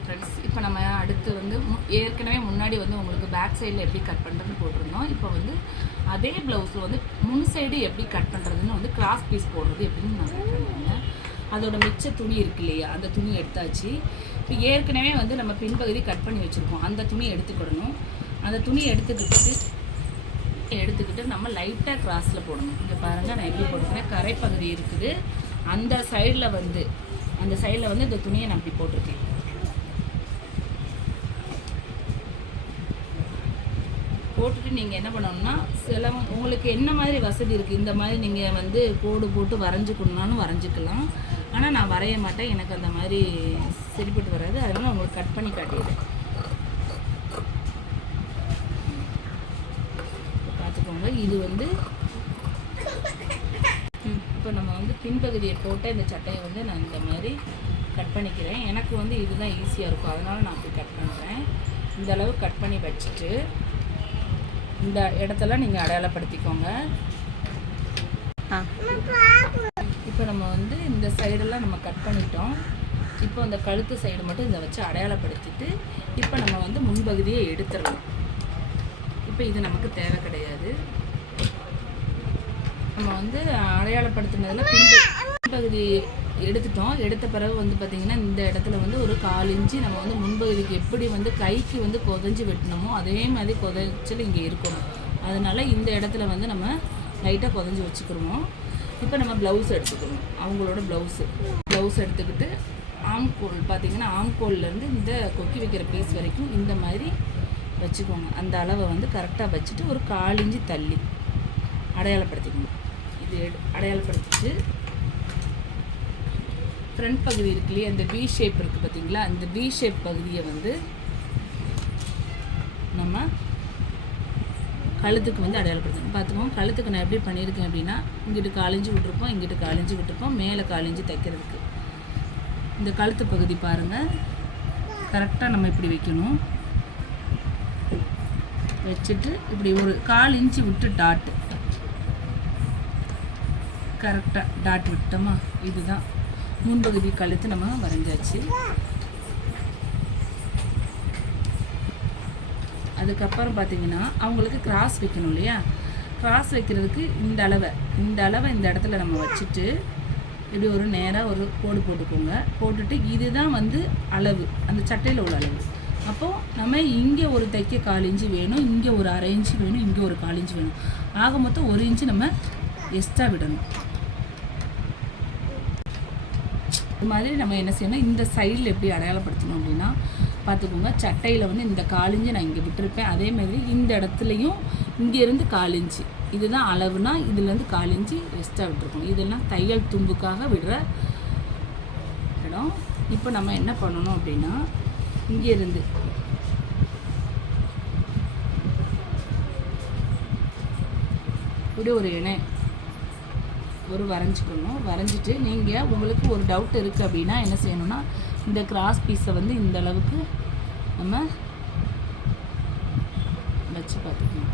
Hi friends இப்போ நம்ம அடுத்து வந்து மு- ஏற்கனவே முன்னாடி வந்து உங்களுக்கு பேக் சைடில் எப்படி கட் பண்ணுறதுன்னு போட்டிருந்தோம். இப்போ வந்து அதே ப்ளவுஸில் வந்து முன் சைடு எப்படி கட் பண்ணுறதுன்னு வந்து கிராஸ் பீஸ் போடுறது எப்படின்னு நான் அதோட மிச்ச துணி இருக்கு இல்லையா? அந்த துணி எடுத்தாச்சு. இப்போ ஏற்கனவே வந்து நம்ம பின்பகுதி கட் பண்ணி வச்சுருக்கோம். அந்த துணி எடுத்துக்கிடணும். அந்த துணி எடுத்துக்கிட்டு எடுத்துக்கிட்டு நம்ம லைட்டாக கிராஸில் போடணும். இங்கே பாருங்கள் நான் எப்படி போட்டிருக்கேன்? கரைப்பகுதி இருக்குது. அந்த சைடில் வந்து அந்த சைடில் வந்து இந்த துணியை நான் இப்படி போட்டிருக்கேன். போட்டுட்டு நீங்கள் என்ன பண்ணணும்னா சில உங்களுக்கு என்ன மாதிரி வசதி இருக்குது இந்த மாதிரி நீங்கள் வந்து கோடு போட்டு வரைஞ்சிக்கணும்னாலும் வரைஞ்சிக்கலாம். ஆனால் நான் வரைய மாட்டேன். எனக்கு அந்த மாதிரி சரிப்பட்டு வராது. அதனால் உங்களுக்கு கட் பண்ணி காட்டிடுறேன். பார்த்துக்கோங்க இது வந்து இப்போ நம்ம வந்து பின்பகுதியை போட்ட இந்த சட்டையை வந்து நான் இந்த மாதிரி கட் பண்ணிக்கிறேன். எனக்கு வந்து இதுதான் ஈஸியாக இருக்கும். அதனால் நான் அப்படி கட் பண்ணுறேன் இந்த அளவு கட் பண்ணி வச்சுட்டு இந்த இடத்துல நீங்கள் அடையாளப்படுத்திக்கோங்க. இப்போ நம்ம வந்து இந்த சைடெல்லாம் நம்ம கட் பண்ணிட்டோம். இப்போ இந்த கழுத்து சைடு மட்டும் இதை வச்சு அடையாளப்படுத்திட்டு இப்போ நம்ம வந்து முன்பகுதியை எடுத்துடலாம். இப்போ இது நமக்கு தேவை கிடையாது. நம்ம வந்து அடையாளப்படுத்தினதில் பின்பு பின்பகுதி எடுத்துட்டோம். எடுத்த பிறகு வந்து பார்த்திங்கன்னா இந்த இடத்துல வந்து ஒரு கால் இன்ச்சு நம்ம வந்து முன்பகுதிக்கு எப்படி வந்து கைக்கு வந்து கொதைஞ்சு வெட்டினோமோ அதே மாதிரி கொதைச்சல் இங்கே இருக்கணும். அதனால் இந்த இடத்துல வந்து நம்ம லைட்டாக கொதைஞ்சு வச்சுக்கிருவோம் இப்போ நம்ம ப்ளவுஸ் எடுத்துக்கணும். அவங்களோட ப்ளவுஸு ப்ளவுஸ் எடுத்துக்கிட்டு ஆம்கோல் பார்த்திங்கன்னா ஆம்கோல்லேருந்து இந்த கொக்கி வைக்கிற பீஸ் வரைக்கும் இந்த மாதிரி வச்சுக்கோங்க. அந்த அளவை வந்து கரெக்டாக வச்சுட்டு ஒரு காலிஞ்சி தள்ளி அடையாளப்படுத்திக்கணும் இது எடு- அடையாளப்படுத்திட்டு ஃப்ரண்ட் பகுதி இருக்கு இல்லையா? அந்த வி ஷேப் இருக்குது பார்த்தீங்களா? அந்த வி ஷேப் பகுதியை வந்து நம்ம கழுத்துக்கு வந்து அடையாளப்படுத்தணும். பார்த்துக்கோங்க கழுத்துக்கு நான் எப்படி பண்ணியிருக்கேன் அப்படின்னா இங்கிட்டு காலிஞ்சு விட்டுருப்போம் இங்கிட்டு காலிஞ்சு விட்டுருப்போம் மேலே காலிஞ்சு தைக்கிறதுக்கு. இந்த கழுத்து பகுதி பாருங்கள் கரெக்டாக நம்ம இப்படி வைக்கணும். வச்சுட்டு இப்படி ஒரு கால் இன்ச்சு விட்டு டாட்டு கரெக்டாக டாட் விட்டோமா? இதுதான். முன்பகுதி கழுத்து நம்ம வரைஞ்சாச்சு. அதுக்கப்புறம் பார்த்தீங்கன்னா அவங்களுக்கு கிராஸ் வைக்கணும் இல்லையா? கிராஸ் வைக்கிறதுக்கு இந்த அளவை இந்த அளவை இந்த இடத்துல நம்ம வச்சுட்டு இப்படி ஒரு நேராக ஒரு கோடு போட்டுக்கோங்க. போட்டுட்டு இதுதான் வந்து அளவு அந்த சட்டையில் உள்ள அளவு. அப்போது நம்ம இங்கே ஒரு தைக்க கால் இன்ச்சு வேணும் இங்கே ஒரு அரை இன்ச்சு வேணும் இங்கே ஒரு கால் இன்ச்சு வேணும். ஆக மொத்தம் ஒரு இன்ச்சு நம்ம எக்ஸ்ட்ரா விடணும். இது மாதிரி நம்ம என்ன செய்யணும் இந்த சைடில் எப்படி அடையாளப்படுத்தணும் அப்படின்னா பார்த்துக்கோங்க சட்டையில் வந்து இந்த காலிஞ்சு நான் இங்கே விட்டுருப்பேன். அதே மாதிரி இந்த இடத்துலையும் இங்கேருந்து காலிஞ்சு இதுதான் அளவுனா இதுலேருந்து காலிஞ்சு எக்ஸ்ட்ரா விட்டுருக்கணும். இதெல்லாம் தையல் தும்புக்காக விடுற இடம். இப்போ நம்ம என்ன பண்ணணும் அப்படின்னா இங்கேருந்து இப்படி ஒரு இணை. ஒரு வரைஞ்சிக்கணும். வரைஞ்சிட்டு நீங்கள் உங்களுக்கு ஒரு டவுட் இருக்குது அப்படின்னா என்ன செய்யணும்னா இந்த கிராஸ் பீஸை வந்து இந்த அளவுக்கு நம்ம வச்சு பார்த்துக்கணும்.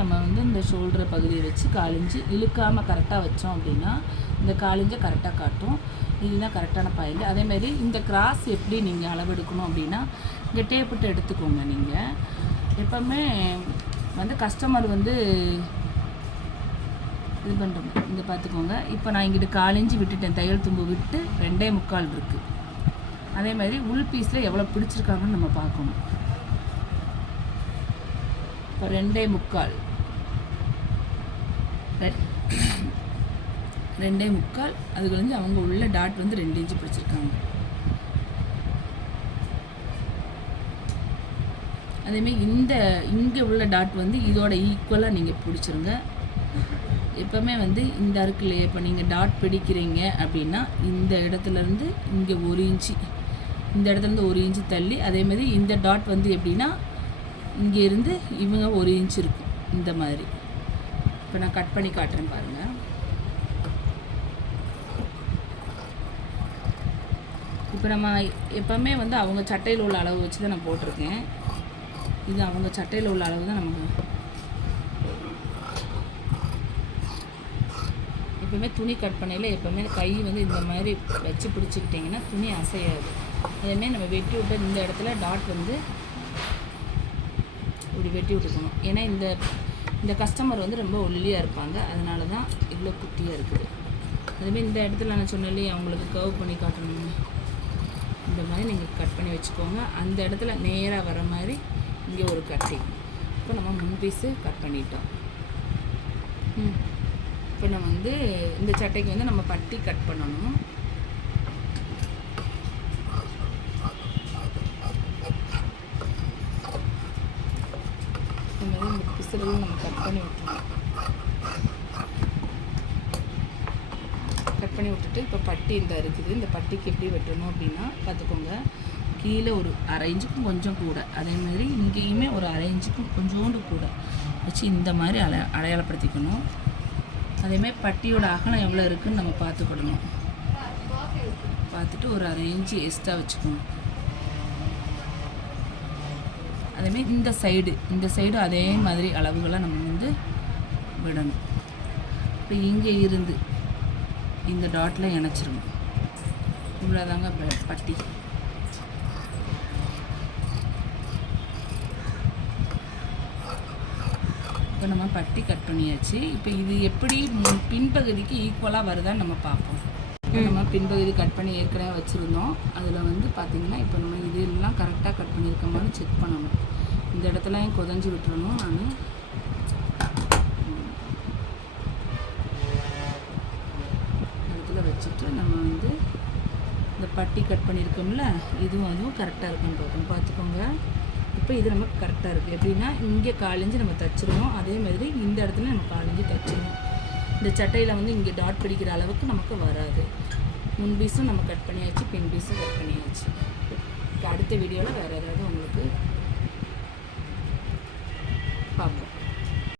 நம்ம வந்து இந்த ஷோல்டர் பகுதியை வச்சு காலிஞ்சு இழுக்காமல் கரெக்டாக வச்சோம் அப்படின்னா இந்த காலிஞ்சை கரெக்டாக காட்டும். இதுதான் கரெக்டான பாயில் அதேமாரி இந்த கிராஸ் எப்படி நீங்கள் அளவெடுக்கணும் அப்படின்னா இங்கே டேப்பிட்டு எடுத்துக்கோங்க நீங்கள் எப்போவுமே வந்து கஸ்டமர் வந்து இது பண்ணுறோம் இங்கே பார்த்துக்கோங்க இப்போ நான் இங்கிட்டு காலிஞ்சி விட்டுட்டேன். தையல் தும்பு விட்டு ரெண்டே முக்கால் இருக்குது அதே மாதிரி உள் பீஸில் எவ்வளோ பிடிச்சிருக்காங்கன்னு நம்ம பார்க்கணும். இப்போ ரெண்டே முக்கால். ரெண்டே முக்கால். அது கழிஞ்சு அவங்க உள்ள டாட் வந்து ரெண்டு இன்ச்சு பிடிச்சிருக்காங்க. அதேமாரி இந்த இங்கே உள்ள டாட் வந்து இதோட ஈக்குவலாக நீங்கள் பிடிச்சிருங்க. எப்போவுமே வந்து இந்த இருக்குல்லையே இப்போ நீங்கள் டாட் பிடிக்கிறீங்க அப்படின்னா இந்த இடத்துலேருந்து இங்கே ஒரு இன்ச்சு இந்த இடத்துலேருந்து ஒரு இன்ச்சு தள்ளி அதேமாதிரி இந்த டாட் வந்து எப்படின்னா இங்கே இருந்து இவங்க ஒரு இன்ச் இருக்கும் இந்த மாதிரி. இப்போ நான் கட் பண்ணி காட்டுறேன் பாருங்கள் இப்போ நம்ம எப்போவுமே வந்து அவங்க சட்டையில் உள்ள அளவு வச்சு தான் நான் போட்டிருக்கேன். இது அவங்க சட்டையில் உள்ள அளவு தான் நமக்கு இப்போ எப்பவுமே துணி கட் பண்ணையில் எப்பவுமே கை வந்து இந்த மாதிரி வச்சு பிடிச்சிக்கிட்டிங்கன்னா துணி அசையாது. அதேமாதிரி நம்ம வெட்டி விட்ட இந்த இடத்துல டாட் வந்து இப்படி வெட்டி விட்டுக்கணும். ஏன்னா இந்த இந்த கஸ்டமர் வந்து ரொம்ப ஒல்லியாக இருப்பாங்க. அதனால தான் இவ்வளோ குட்டியாக இருக்குது. அதுமாதிரி இந்த இடத்துல நான் சொன்னேன் அவங்களுக்கு கர்வ் பண்ணி காட்டணும். இந்த மாதிரி நீங்கள் கட் பண்ணி வச்சுக்கோங்க. அந்த இடத்துல நேராக வர மாதிரி இங்கே ஒரு கட்டிங் இப்போ நம்ம முன் பீஸு கட் பண்ணிட்டோம். ம். இப்போ நம்ம வந்து இந்த சட்டைக்கு வந்து நம்ம பட்டி கட் பண்ணணும். இந்த மாதிரி இந்த பிசுறெல்லாம் நம்ம கட் பண்ணி விட்டுருணும் கட் பண்ணி விட்டுட்டு இப்போ பட்டி இந்த இருக்குது. இந்த பட்டிக்கு எப்படி வெட்டணும் அப்படின்னா பார்த்துக்கோங்க. கீழே ஒரு அரை இன்ச்சுக்கும் கொஞ்சம் கூட. அதே மாதிரி இங்கேயுமே ஒரு அரை இன்ச்சுக்கும் கொஞ்சோண்டு கூட வச்சு இந்த மாதிரி அலை அடையாளப்படுத்திக்கணும். அதேமாதிரி பட்டியோட அகலம் எவ்வளோ இருக்குன்னு நம்ம பார்த்துக்கிடணும். பார்த்துட்டு ஒரு அரை இன்ச்சு எக்ஸ்ட்ரா வச்சுக்கணும். அதேமாதிரி இந்த சைடு இந்த சைடு அதே மாதிரி அளவுகளை நம்ம வந்து விடணும். இப்போ இங்கே இருந்து இந்த டாட்டில் இணைச்சிருவோம் இவ்வளோதாங்க பட்டி. இப்போ நம்ம பட்டி கட் பண்ணியாச்சு. இப்போ இது எப்படி பின்பகுதிக்கு ஈக்குவலாக வருதான்னு நம்ம பார்ப்போம். நம்ம பின்பகுதி கட் பண்ணி ஏற்கனவே வச்சுருந்தோம். அதில் வந்து பார்த்திங்கன்னா இப்போ நம்ம இது எல்லாம் கரெக்டாக கட் பண்ணியிருக்கோமான்னு செக் பண்ணணும். இந்த இடத்துலையும் குதஞ்சி விட்டுறணும்? நான் இடத்துல வச்சுட்டு நம்ம வந்து இந்த பட்டி கட் பண்ணியிருக்கோம்ல இதுவும் அதுவும் கரெக்டாக இருக்குன்னு பார்க்கணும் பார்த்துக்கோங்க. இப்போ இது நமக்கு கரெக்டாக இருக்குது எப்படின்னா இங்கே காலஞ்சு நம்ம தச்சிருவோம் அதே மாதிரி இந்த இடத்துல நம்ம காலஞ்சு தச்சிருவோம் இந்த சட்டையில் வந்து இங்கே டாட் பிடிக்கிற அளவுக்கு நமக்கு வராது. முன் பீஸும் நம்ம கட் பண்ணியாச்சு பின் பீஸும் கட் பண்ணியாச்சு. அடுத்த வீடியோவில் வேறு ஏதாவது உங்களுக்கு பார்ப்போம்.